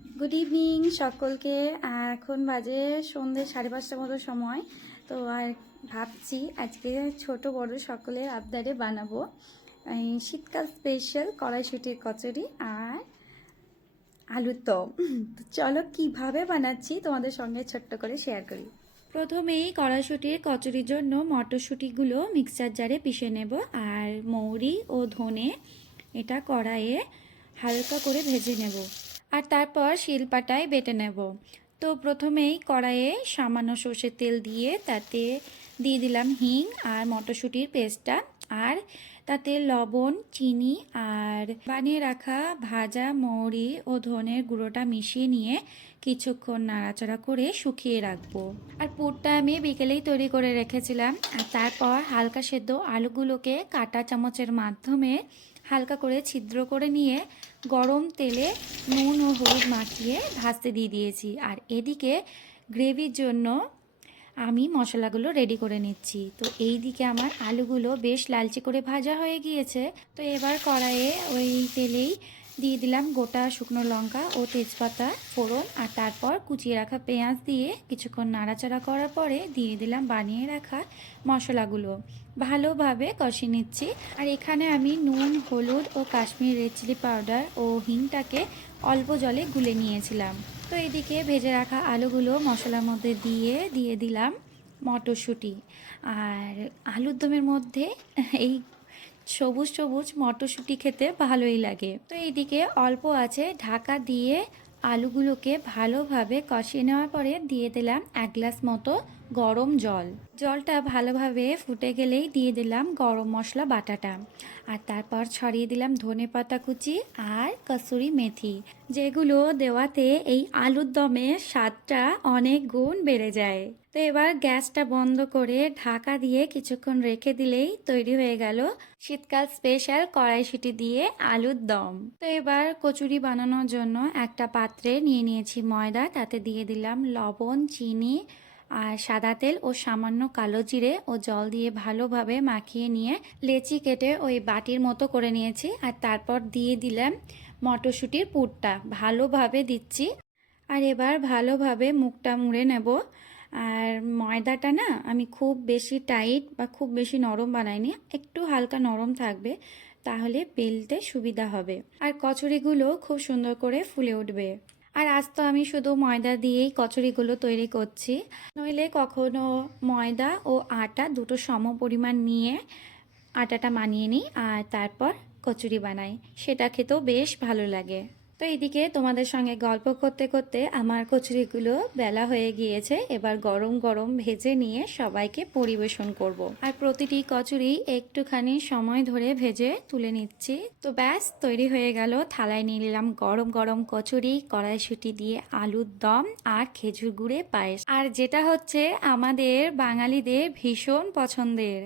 Good evening সকলকে। এখন বাজে সন্ধ্যে 5:30টার মতো সময়। তো আর ভাবছি আজকে ছোট বড় সকলের আবদারে বানাবো এই শীতকাল স্পেশাল কড়াইশুঁটির কচুরি আর আলুর দম। তো চলো কিভাবে বানাচ্ছি তোমাদের সঙ্গে ছোট্ট করে শেয়ার করি। প্রথমেই কড়াইশুঁটির কচুরির জন্য মটরশুঁটিগুলো মিক্সচার জারে পিষে নেব, আর মৌরি ও ধনে এটা কড়াইয়ে হালকা করে ভেজে নেব, আর তারপর শিলপাটায় বেটে নেব। তো প্রথমেই কড়াইয়ে সামান্য সর্ষের তেল দিয়ে তাতে দিয়ে দিলাম হিং আর মটরশুঁটির পেস্টটা, আর তাতে লবণ, চিনি আর বানিয়ে রাখা ভাজা মৌরি ও ধনের গুঁড়োটা মিশিয়ে নিয়ে কিছুক্ষণ নাড়াচাড়া করে শুকিয়ে রাখবো। আর পুরটা আমি বিকেলেই তৈরি করে রেখেছিলাম। আর তারপর হালকা সেদ্ধ আলুগুলোকে কাঁটা চামচের মাধ্যমে হালকা করে ছিদ্র করে নিয়ে গরম তেলে নুন ও হলুদ মাখিয়ে ভাজতে দিয়ে দিয়েছি। আর এদিকে গ্রেভির জন্য আমি মশলাগুলো রেডি করে নিচ্ছি। তো এই দিকে আমার আলুগুলো বেশ লালচে করে ভাজা হয়ে গিয়েছে। তো এবার কড়াইয়ে ওই তেলেই দিয়ে দিলাম গোটা শুকনো লঙ্কা ও তেজপাতা ফোড়ন, আর তারপর কুচিয়ে রাখা পেঁয়াজ দিয়ে কিছুক্ষণ নাড়াচাড়া করার পরে দিয়ে দিলাম বানিয়ে রাখা মশলাগুলো, ভালোভাবে কষিয়ে নিচ্ছি। আর এখানে আমি নুন, হলুদ ও কাশ্মীরি রেড চিলি পাউডার ও হিংটাকে অল্প জলে গুলে নিয়েছিলাম। তো এদিকে ভেজে রাখা আলুগুলো মশলার মধ্যে দিয়ে দিলাম মটরশুঁটি। আর আলুর দমের মধ্যে এই সবুজ সবুজ মটরশুঁটি খেতে ভালোই লাগে। তো এইদিকে অল্প আছে ঢাকা দিয়ে আলুগুলোকে ভালোভাবে কষিয়ে নেওয়ার পরে দিয়ে দিলাম 1 গ্লাস মতো গরম জল। জলটা ভালোভাবে ফুটে গেলেই দিয়ে দিলাম গরম মশলা বাটাটা, আর তারপর ছড়িয়ে দিলাম ধনেপাতা কুচি আর কসুরি মেথি, যেগুলো দেওয়াতে এই আলুর দমের স্বাদটা অনেক গুণ বেড়ে যায়। তো এবার গ্যাসটা বন্ধ করে ঢাকা দিয়ে কিছুক্ষণ রেখে দিলেই তৈরি হয়ে গেল শীতকাল স্পেশাল কড়াইশুঁটি দিয়ে আলুর দম। তো এবার কচুরি বানানোর জন্য একটা পাত্রে নিয়ে নিয়েছি ময়দা, তাতে দিয়ে দিলাম লবণ, চিনি আর সাদা তেল ও সামান্য কালো জিরে ও জল দিয়ে ভালোভাবে মাখিয়ে নিয়ে লেচি কেটে ওই বাটির মতো করে নিয়েছি। আর তারপর দিয়ে দিলাম মটরশুঁটির পুরটা, ভালোভাবে দিচ্ছি। আর এবার ভালোভাবে মুখটা মুড়ে নেব। আর ময়দাটা না আমি খুব বেশি টাইট বা খুব বেশি নরম বানাইনি, একটু হালকা নরম থাকবে, তাহলে বেলতে সুবিধা হবে আর কচুরিগুলো খুব সুন্দর করে ফুলে উঠবে। আর আজ তো আমি শুধু ময়দা দিয়েই কচুরিগুলো তৈরি করছি, নইলে কখনো ময়দা ও আটা দুটো সম পরিমাণ নিয়ে আটাটা মানিয়ে নিই আর তারপর কচুরি বানাই, সেটা খেতেও বেশ ভালো লাগে। তো এইদিকে তোমাদের সঙ্গে গল্প করতে করতে আমার কচুরিগুলো বেলা হয়ে গিয়েছে। এবার গরম গরম ভেজে নিয়ে সবাইকে পরিবেশন করব। আর প্রতিটি কচুরি একটুখানি সময় ধরে ভেজে তুলে নিচ্ছি। তো ব্যাস তৈরি হয়ে গেল। থালায় নিয়ে নিলাম গরম গরম কচুরি, কড়াইশুঁটি দিয়ে আলুর দম আর খেজুর গুড়ে পায়েস, আর যেটা হচ্ছে আমাদের বাঙালিদের ভীষণ পছন্দের।